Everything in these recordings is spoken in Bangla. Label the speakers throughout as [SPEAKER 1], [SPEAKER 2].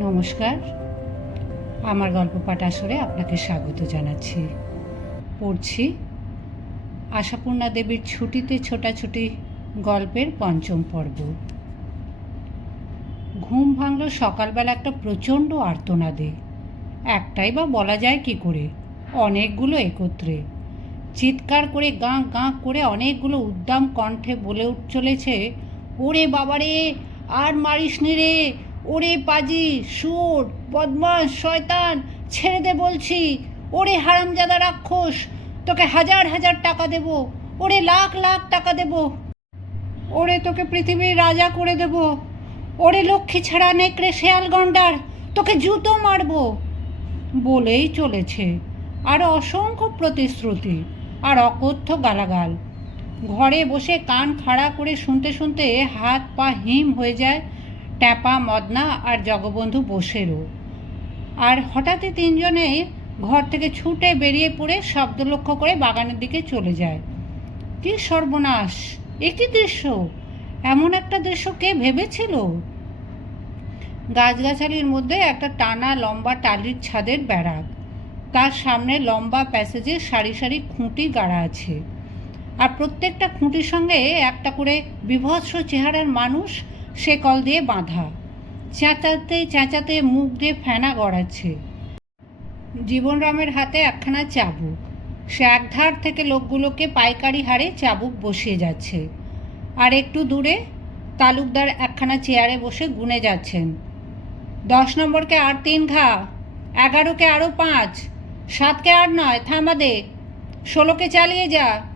[SPEAKER 1] নমস্কার। আমার গল্প পাঠ আসরে আপনাকে স্বাগত জানাচ্ছি। পড়ছি আশাপূর্ণা দেবীর ছুটিতে ছোটাছুটি গল্পের পঞ্চম পর্ব। ঘুম ভাঙল সকালবেলা একটা প্রচণ্ড আর্তনাদে। একটাই বা বলা যায় কি করে? অনেকগুলো একত্রে। চিৎকার করে গাঁ গাঁ করে অনেকগুলো উদ্দাম কণ্ঠে বলে চলেছে, ওরে বাবারে, আর মারিস নি রে ওরে পাজি, সুর বদমাস শয়তান, ছেড়ে দে বলছি। ওরে হারামজাদা রাক্ষস, তোকে হাজার হাজার টাকা দেব। ওরে লাখ লাখ টাকা দেব। ওরে তোকে পৃথিবীর রাজা করে দেব। ওরে লক্ষ্মী ছাড়া নেকড়ে শেয়াল গন্ডার, তোকে জুতো মারবো। বলেই চলেছে। আর অসংখ্য প্রতিশ্রুতি আর অকথ্য গালাগাল। ঘরে বসে কান খাড়া করে শুনতে শুনতে হাত পা হিম হয়ে যায়। ট্যাপা, মদনা আর জগবন্ধু বসেরও আর হঠাৎই তিনজনে ঘর থেকে ছুটে বেরিয়ে পড়ে শব্দ লক্ষ্য করে বাগানের দিকে চলে যায়। কি সর্বনাশ! একই দৃশ্য? এমন একটা দৃশ্য কে ভেবেছিল? গাছগাছালির মধ্যে একটা টানা লম্বা টালির ছাদের ব্যারাক। তার সামনে লম্বা প্যাসেজে সারি সারি খুঁটি গাড়া আছে। আর প্রত্যেকটা খুঁটির সঙ্গে একটা করে বিভৎস চেহারার মানুষ সে কল দিয়ে বাঁধা। চেঁচাতে চেঁচাতে মুখ দিয়ে ফেনা গড়াচ্ছে। জীবনরামের হাতে একখানা চাবুক। সে একধার থেকে লোকগুলোকে পাইকারি হারে চাবুক বসিয়ে যাচ্ছে। আর একটু দূরে তালুকদার একখানা চেয়ারে বসে গুনে যাচ্ছেন। দশ নম্বরকে আর তিন ঘা, এগারোকে আরও পাঁচ, সাতকে আর নয়, থামা দে, ষোলোকে চালিয়ে যা।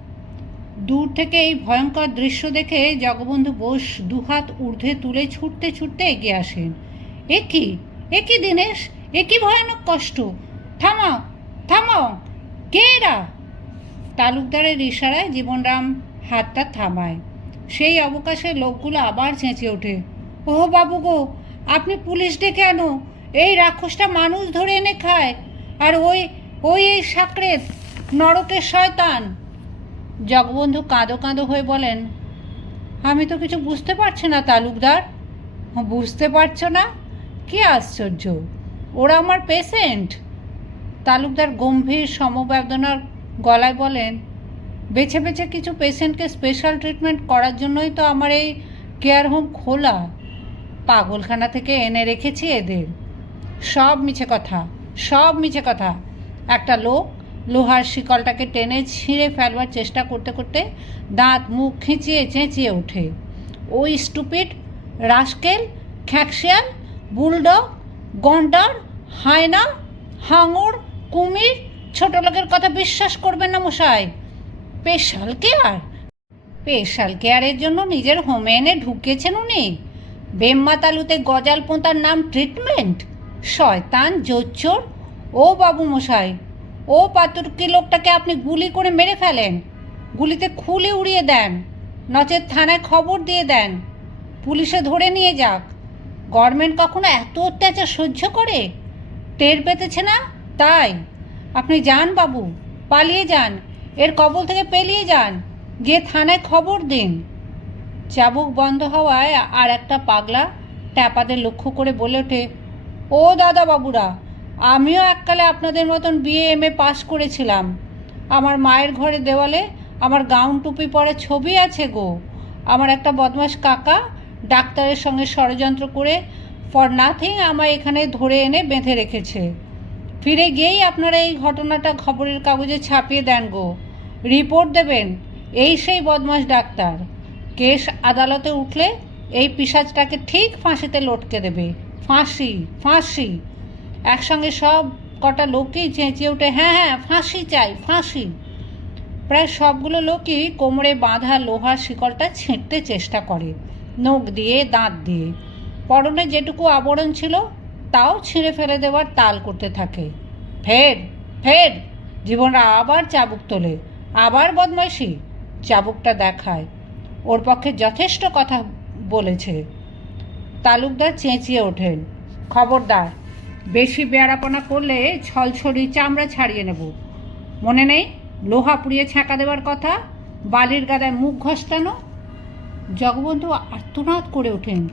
[SPEAKER 1] দূর থেকে এই ভয়ঙ্কর দৃশ্য দেখে জগবন্ধু বোস দুহাত ঊর্ধ্বে তুলে ছুটতে ছুটতে এগিয়ে আসেন। এ কি? এ কি দিনেশ? এ কি ভয়ানক কষ্ট? থামাও থামাও, কে এরা? তালুকদারের ইশারায় জীবনরাম হাতটা থামায়। সেই অবকাশে লোকগুলো আবার চেঁচে ওঠে। ও বাবু গো, আপনি পুলিশ ডেকে আনো এই রাক্ষসটা মানুষ ধরে এনে খায়। আর ওই ওই এই সাকরেত নরকের শয়তান। জগবন্ধু কাঁদো কাঁদো হয়ে বলেন, আমি তো কিছু বুঝতে পারছি না তালুকদার। বুঝতে পারছ না? কি আশ্চর্য? ওরা আমার পেশেন্ট তালুকদার গম্ভীর সমবেদনার গলায় বলেন, বেছে বেছে কিছু পেশেন্টকে স্পেশাল ট্রিটমেন্ট করার জন্যই তো আমার এই কেয়ার হোম খোলা। পাগলখানা থেকে এনে রেখেছি এদের। সব মিছে কথা, সব মিছে কথা। একটা লোক লোহার শিকলটাকে টেনে ছিঁড়ে ফেলবার চেষ্টা করতে করতে দাঁত, মুখ খিঁচিয়ে চেঁচিয়ে ওঠে। ওই স্টুপিড রাস্কেল, খ্যাকশিয়াল, বুলডগ, গন্ডার, হায়না, হাঙর, কুমির, ছোট লোকের কথা বিশ্বাস করবেন না মশাই। Special care. স্পেশাল কেয়ারের জন্য নিজের হোমে এনে উনি। বেম্মাতালুতে গজাল পোঁতার নাম ট্রিটমেন্ট। শয়তান, জোচ্চোর। ও বাবু মশাই ও পাতুরকি লোকটাকে আপনি গুলি করে মেরে ফেলেন? গুলিতে খুলে উড়িয়ে দেন। নচেত থানায় খবর দিয়ে দেন। পুলিশে ধরে নিয়ে যাক। গভর্নমেন্ট কখনো এত অত্যাচার সহ্য করে? টের পেতেছে না? তাই। আপনি যান বাবু, পালিয়ে যান। এর কবল থেকে পেলিয়ে যান। গিয়ে থানায় খবর দিন। চাবুক বন্ধ হওয়ায় আর একটা পাগলা ট্যাপাদের লক্ষ্য করে বলে ওঠে, ও দাদা বাবুরা আমিও এককালে আপনাদের মতন বিএ এম এ পাস করেছিলাম। আমার মায়ের ঘরে দেওয়ালে আমার গাউন টুপি পরে ছবি আছে গো। আমার একটা বদমাস কাকা ডাক্তারের সঙ্গে ষড়যন্ত্র করে ফর নাথিং আমায় এখানে ধরে এনে বেঁধে রেখেছে। ফিরে গিয়েই আপনারা এই ঘটনাটা খবরের কাগজে ছাপিয়ে দেন গো। রিপোর্ট দেবেন এই সেই বদমাস ডাক্তার। কেস আদালতে উঠলে এই পিসাজটাকে ঠিক ফাঁসিতে লটকে দেবে। ফাঁসি ফাঁসি। একসঙ্গে সব কটা লোকই চেঁচিয়ে ওঠে হ্যাঁ হ্যাঁ ফাঁসি চাই, ফাঁসি। প্রায় সবগুলো লোকই কোমরে বাঁধা লোহার শিকলটা ছিঁড়তে চেষ্টা করে, নখ দিয়ে, দাঁত দিয়ে। পরনে যেটুকু আবরণ ছিল, তাও ছিঁড়ে ফেলে দেওয়ার তাল করতে থাকে। ফের ফের, জীবনরা আবার চাবুক তোলে, আবার বদমাইশি। চাবুকটা দেখায়। ওর পক্ষে যথেষ্ট কথা বলেছে। তালুকদার চেঁচিয়ে ওঠেন। খবরদার বেশি বেয়ারাপনা করলে ছলছড়ি চামড়া ছাড়িয়ে নেব। মনে নেই? লোহা পুড়িয়ে ছ্যাঁকা দেওয়ার কথা? বালির গাদায় মুখ ঘষ্টানো জগবন্ধু আর্তনাদ করে ওঠেন।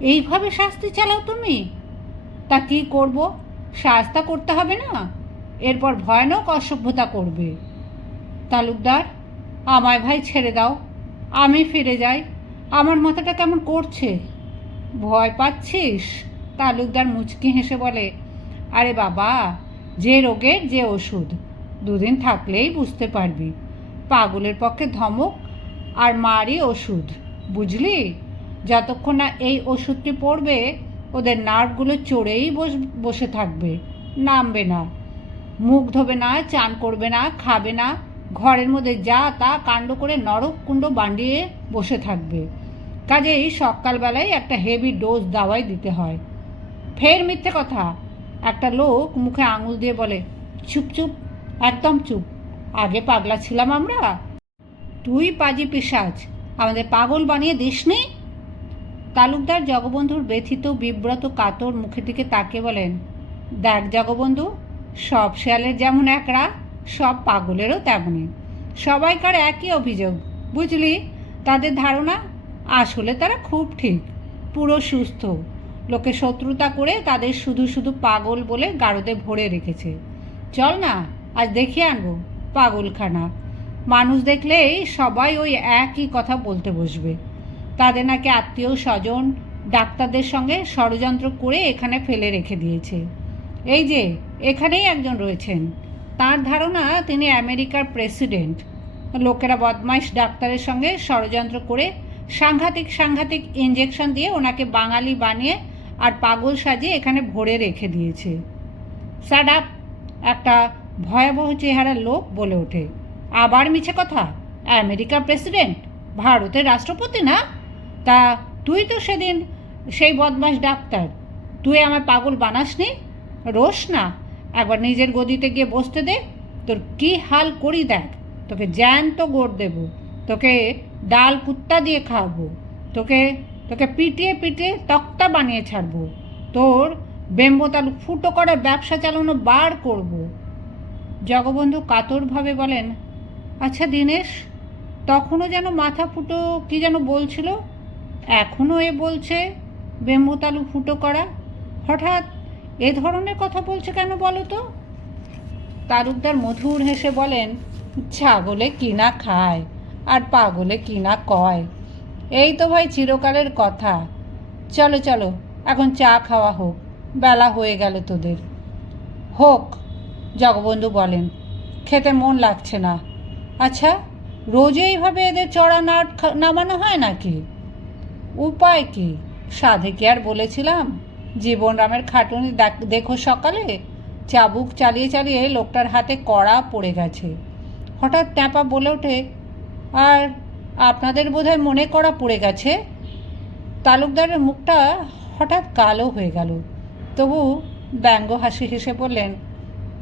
[SPEAKER 1] এইভাবে শাস্তি চালাও তুমি? তা কী করব? শাস্তা করতে হবে না? এরপর ভয়ানক অসভ্যতা করবে। তালুকদার, আমায় ভাই ছেড়ে দাও। আমি ফিরে যাই। আমার মাথাটা কেমন করছে? ভয় পাচ্ছিস? তালুকদার মুচকি হেসে বলে, আরে বাবা, যে রোগের যে ওষুধ, দুদিন থাকলেই বুঝতে পারবি। পাগলের পক্ষে ধমক আর মারই ওষুধ, বুঝলি? যতক্ষণ না এই ওষুধটি পড়বে, ওদের নার্ভগুলো চড়েই বস, বসে থাকবে, নামবে না। মুখ ধোবে না, চান করবে না, খাবে না, ঘরের মধ্যে যা তা কাণ্ড করে নরক কুণ্ড বান্ডিয়ে বসে থাকবে। কাজেই সকালবেলায় একটা হেভি ডোজ দাওয়াই দিতে হয়। ফের মিথ্যে কথা। একটা লোক মুখে আঙুল দিয়ে বলে, চুপ চুপ, একদম চুপ। আগে পাগলা ছিলাম আমরা। তুই পাজি পিসাজ, আমাদের পাগল বানিয়ে দিসনি? তালুকদার জগবন্ধুর ব্যথিত, বিব্রত কাতর মুখের দিকে তাকে বলেন, দেখ জগবন্ধু, সব শেয়ালের যেমন একরা, সব পাগলেরও তেমনই। সবাইকার একই অভিযোগ, বুঝলি? তাদের ধারণা, আসলে তারা খুব ঠিক। পুরো সুস্থ লোকে শত্রুতা করে তাদের শুধু শুধু পাগল বলে গারদে ভরে রেখেছে। চল না, আজ দেখিয়ে আনব পাগলখানা। মানুষ দেখলেই সবাই ওই একই কথা বলতে বসবে। তাদের নাকি আত্মীয় স্বজন ডাক্তারদের সঙ্গে ষড়যন্ত্র করে এখানে ফেলে রেখে দিয়েছে। এই যে, এখানেই একজন রয়েছেন। তার ধারণা তিনি আমেরিকার প্রেসিডেন্ট। লোকেরা বদমাইশ ডাক্তারের সঙ্গে ষড়যন্ত্র করে সাংঘাতিক সাংঘাতিক ইঞ্জেকশন দিয়ে ওনাকে বাঙালি বানিয়ে আর পাগল সাজিয়ে এখানে ভরে রেখে দিয়েছে। স্যাড আপ, একটা ভয়াবহ চেহারার লোক বলে ওঠে। আবার মিছে কথা? আমেরিকার প্রেসিডেন্ট? ভারতের রাষ্ট্রপতি না? তা তুই তো সেদিন সেই বদমাস ডাক্তার। তুই আমার পাগল বানাসনি? রোস না। একবার নিজের গদিতে গিয়ে বসতে দে। তোর কি হাল করি দেখ। তোকে জ্যান্ত গোড় দেব। তোকে ডাল কুত্তা দিয়ে খাওয়াবো। তোকে তোকে পিটিয়ে পিটিয়ে তক্তা বানিয়ে ছাড়বো। তোর বেম্বতালু ফুটো করে ব্যবসা চালানো বার করব। জগবন্ধু কাতরভাবে বলেন আচ্ছা দীনেশ, তখনও যেন মাথা ফুটো কি যেন বলছিল? এখনও এ বলছে বেম্বতালু ফুটো করা। হঠাৎ এ ধরনের কথা বলছে কেন বলো তো? তালুকদার মধুর হেসে বলেন, ছাগলে কিনা খায়, আর পাগলে কিনা কয়। এই তো ভাই চিরকালের কথা। চলো চলো, এখন চা খাওয়া হোক। বেলা হয়ে গেল তোদের। হোক, জগবন্ধু বলেন, খেতে মন লাগছে না। আচ্ছা রোজ এইভাবে এদের চড়া নাট নামানো হয় নাকি? উপায় কি? সাধে কি আর বলেছিলাম? জীবনরামের খাটুনি দেখ- সকালে? চাবুক চালিয়ে চালিয়ে লোকটার হাতে কড়া পড়ে গেছে। হঠাৎ ট্যাপা বলে ওঠে, আর আপনাদের বোধহয় মনে করা পড়ে গেছে? তালুকদারের মুখটা হঠাৎ কালো হয়ে গেল। তবু ব্যঙ্গ হাসি হেসে বললেন,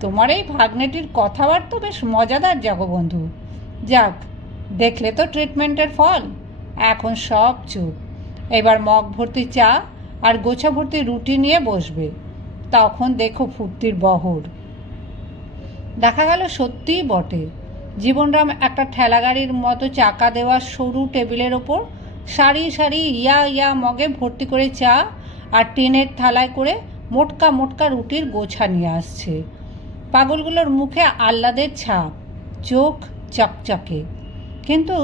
[SPEAKER 1] তোমার এই ভাগ্নেটির কথাবার্তা বেশ মজাদার জগবন্ধু। যাক, দেখলে তো ট্রিটমেন্টের ফল। এখন সব চুপ। এবার মগ ভর্তি চা আর গোছা ভর্তি রুটি নিয়ে বসবে। তখন দেখো ফুর্তির বহর। দেখা গেল সত্যিই বটে। জীবনরাম একটা ঠেলাগাড়ির মতো চাকা দেওয়া সরু টেবিলের ওপর সারি সারি ইয়া ইয়া মগে ভর্তি করে চা আর টিনের থালায় করে মোটকা মোটকা রুটির গোছা নিয়ে আসছে। পাগলগুলোর মুখে আহ্লাদের ছাপ, চোখ চকচকে। কিন্তু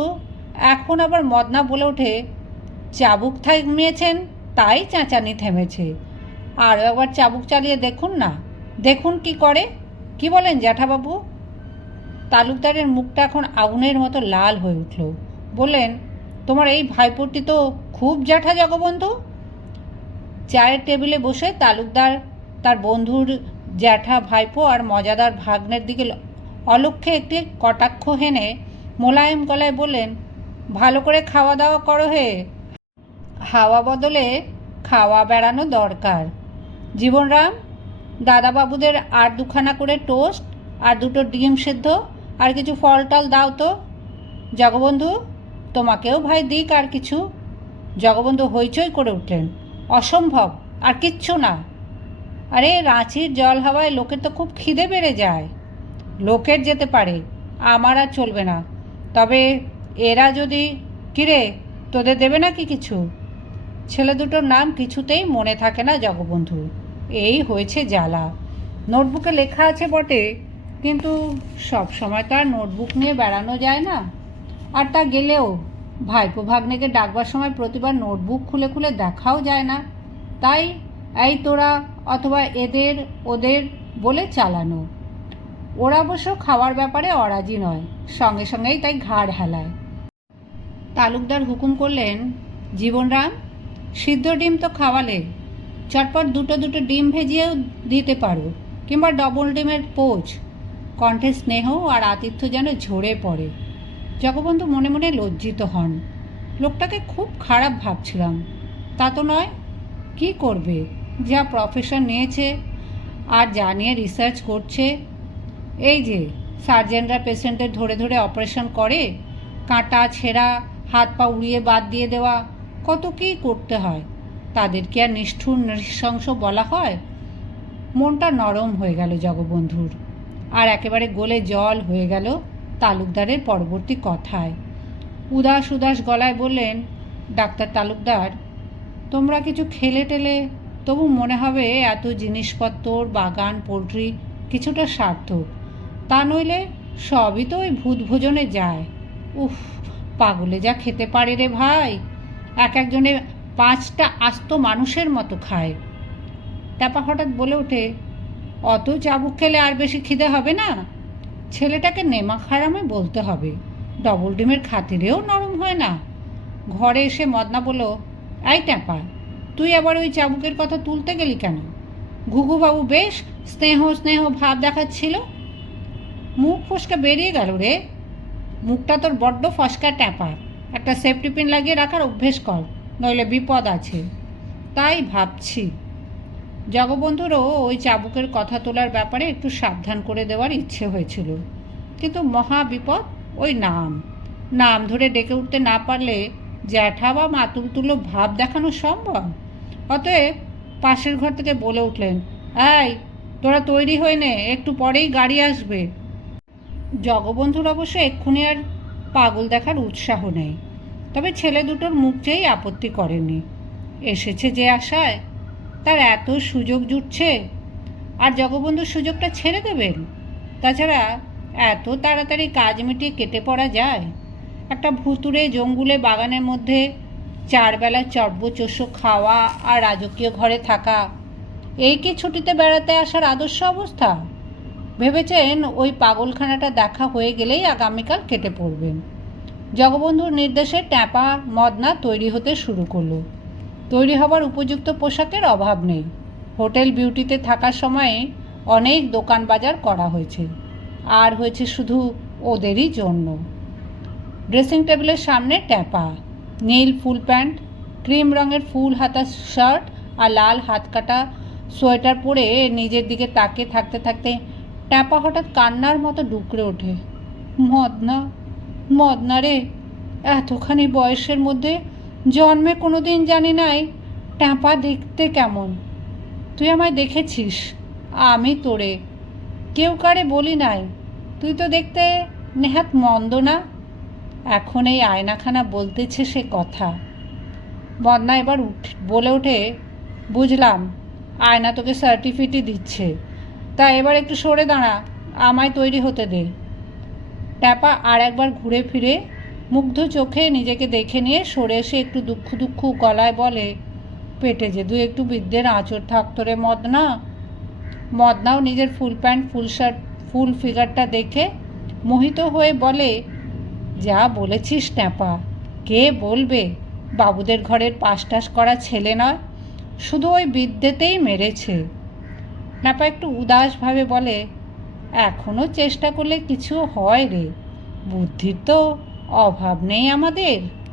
[SPEAKER 1] এখন আবার মদনা বলে ওঠে, চাবুক থামিয়েছেন, তাই চাঁচানি থেমেছে। আরও একবার চাবুক চালিয়ে দেখুন না, দেখুন কি করে, কি বলেন জ্যাঠাবাবু? তালুকদারের মুখটা এখন আগুনের মতো লাল হয়ে উঠল। বললেন, তোমার এই ভাইপোটি তো খুব জ্যাঠা জগবন্ধু। চায়ের টেবিলে বসে তালুকদার তার বন্ধুর জ্যাঠা ভাইপো আর মজাদার ভাগ্নের দিকে অলক্ষ্যে একটি কটাক্ষ হেনে মোলায়েম গলায় বললেন, ভালো করে খাওয়া দাওয়া করো হে। হাওয়া বদলে খাওয়া বেড়ানো দরকার। জীবনরাম, দাদাবাবুদের আর দুখানা করে টোস্ট আর দুটো ডিম সেদ্ধ আর কিছু ফল টল দাও তো। জগবন্ধু, তোমাকেও ভাই দিক আর কিছু। জগবন্ধু হইচই করে উঠলেন। অসম্ভব, আর কিচ্ছু না। আরে, রাঁচির জল হাওয়ায় লোকের তো খুব খিদে বেড়ে যায়। লোকের যেতে পারে, আমার আর চলবে না। তবে এরা যদি, কিরে, তোদের দেবে নাকি কিছু? ছেলে দুটোর নাম কিছুতেই মনে থাকে না জগবন্ধু এই হয়েছে জ্বালা। নোটবুকে লেখা আছে বটে কিন্তু সব সময় তো আর নোটবুক নিয়ে বেড়ানো যায় না। আর তা গেলেও ভাইপো ভাগ্নেকে ডাকবার সময় প্রতিবার নোটবুক খুলে খুলে দেখাও যায় না। তাই এই তোরা অথবা এদের, ওদের বলে চালানো। ওরা অবশ্য খাওয়ার ব্যাপারে অরাজি নয়, সঙ্গে সঙ্গেই তাই ঘাড় হেলায়। তালুকদার হুকুম করলেন জীবনরাম সিদ্ধ ডিম তো খাওয়ালে, চটপট দুটো দুটো ডিম ভেজিয়েও দিতে পারো, কিংবা ডবল ডিমের পোচ কণ্ঠে স্নেহ আর আতিথ্য যেন ঝরে পড়ে। জগবন্ধু মনে মনে লজ্জিত হন। লোকটাকে খুব খারাপ ভাবছিলাম। তা তো নয়, কি করবে? যা প্রফেশন নিয়েছে আর যা নিয়ে রিসার্চ করছে। এই যে সার্জেনরা পেশেন্টের ধরে ধরে অপারেশন করে, কাঁটা ছেঁড়া, হাত পা উড়িয়ে বাদ দিয়ে দেওয়া, কত কী করতে হয়? তাদের কি আর নিষ্ঠুর নৃশংস বলা হয়? মনটা নরম হয়ে গেল জগবন্ধুর। আর একেবারে গোলে জল হয়ে গেল তালুকদারের পরবর্তী কথায়। উদাস উদাস গলায় বললেন, ডাক্তার তালুকদার, তোমরা কিছু খেলে টেলে, তবু মনে হবে এত জিনিসপত্র বাগান, পোলট্রি কিছুটা সার্থক। তা নইলে সবই তো ওই ভূত ভোজনে যায়। উফ, পাগলে যা খেতে পারে রে ভাই। এক একজনে পাঁচটা আস্ত মানুষের মতো খায়। টাপা হঠাৎ বলে ওঠে অত চাবুক খেলে আর বেশি খিদে হবে না। ছেলেটাকে নেমা খারামে বলতে হবে। ডবল ডিমের খাতিরেও নরম হয় না। ঘরে এসে মদনা বলল আই ট্যাপা তুই আবার ওই চাবুকের কথা তুলতে গেলি কেন? ঘুঘুবাবু বেশ স্নেহ স্নেহ ভাব দেখাচ্ছিল। মুখ ফসকা বেরিয়ে গেল রে। মুখটা তোর বড্ড ফসকা ট্যাপা একটা সেফটি পিন লাগিয়ে রাখার অভ্যেস কর, নইলে বিপদ আছে। তাই ভাবছি জগবন্ধুরও ওই চাবুকের কথা তোলার ব্যাপারে একটু সাবধান করে দেওয়ার ইচ্ছে হয়েছিল। কিন্তু মহা বিপদ, ওই নাম। নাম ধরে ডেকে উঠতে না পারলে জ্যাঠা বা মাতুলতুলো ভাব দেখানো সম্ভব? অতএব পাশের ঘর থেকে বলে উঠলেন, এই, তোরা তৈরি হয়ে নে, একটু পরেই গাড়ি আসবে। জগবন্ধুর অবশ্য এক্ষুনি আর পাগল দেখার উৎসাহ নেই। তবে ছেলে দুটোর মুখ চেয়েই আপত্তি করেনি। এসেছে যে আশায় তার এত সুযোগ জুটছে। আর জগবন্ধুর সুযোগটা ছেড়ে দেবেন? তাছাড়া এত তাড়াতাড়ি কাজ মিটিয়ে কেটে পড়া যায়? একটা ভুতুরে জঙ্গুলে বাগানের মধ্যে চারবেলা চর্বচস্য খাওয়া আর রাজকীয় ঘরে থাকা, এই কি ছুটিতে বেড়াতে আসার আদর্শ অবস্থা? ভেবেছেন ওই পাগলখানাটা দেখা হয়ে গেলেই আগামীকাল কেটে পড়বেন জগবন্ধুর নির্দেশে ট্যাপা, মদনা তৈরি হতে শুরু করল। তৈরি হবার উপযুক্ত পোশাকের অভাব নেই। হোটেল বিউটিতে থাকার সময়ে অনেক দোকান বাজার করা হয়েছে। আর হয়েছে শুধু ওদেরই জন্য। ড্রেসিং টেবিলের সামনে ট্যাপা, নীল ফুল প্যান্ট, ক্রিম রঙের ফুল হাতা শার্ট আর লাল হাত কাটা সোয়েটার পরে নিজের দিকে তাকে থাকতে থাকতে ট্যাপা হঠাৎ কান্নার মতো ডুকরে ওঠে। মদনা মদনা রে, এতখানি বয়সের মধ্যে জন্মে কোনো দিন জানি নাই ট্যাপা দেখতে কেমন। তুই আমায় দেখেছিস, আমি তোরে। কেউ কারে বলি নাই, তুই তো দেখতে নেহাত মন্দ না। এখন এই আয়নাখানা বলতেছে সে কথা। বদনা এবার উঠ, বলে ওঠে, বুঝলাম, আয়না তোকে সার্টিফিকেটই দিচ্ছে। তা এবার একটু সরে দাঁড়া, আমায় তৈরি হতে দে। ট্যাপা আর একবার ঘুরে ফিরে মুগ্ধ চোখে নিজেকে দেখে নিয়ে সরে এসে একটু দুঃখ দুঃখ গলায় বলে, পেটে যে দু একটু বিদ্যের আঁচড় থাকতো রে মদনা। মদনাও নিজের ফুল প্যান্ট, ফুল শার্ট, ফুল ফিগারটা দেখে মোহিত হয়ে বলে, যা বলেছিস ট্যাপা কে বলবে? বাবুদের ঘরের পাশ টাস করা ছেলে নয়, শুধু ওই বিদ্যেতেই মেরেছে। ন্যাপা একটু উদাসভাবে বলে এখনও চেষ্টা করলে কিছু হয় রে, বুদ্ধির তো অভাব নেই আমাদের।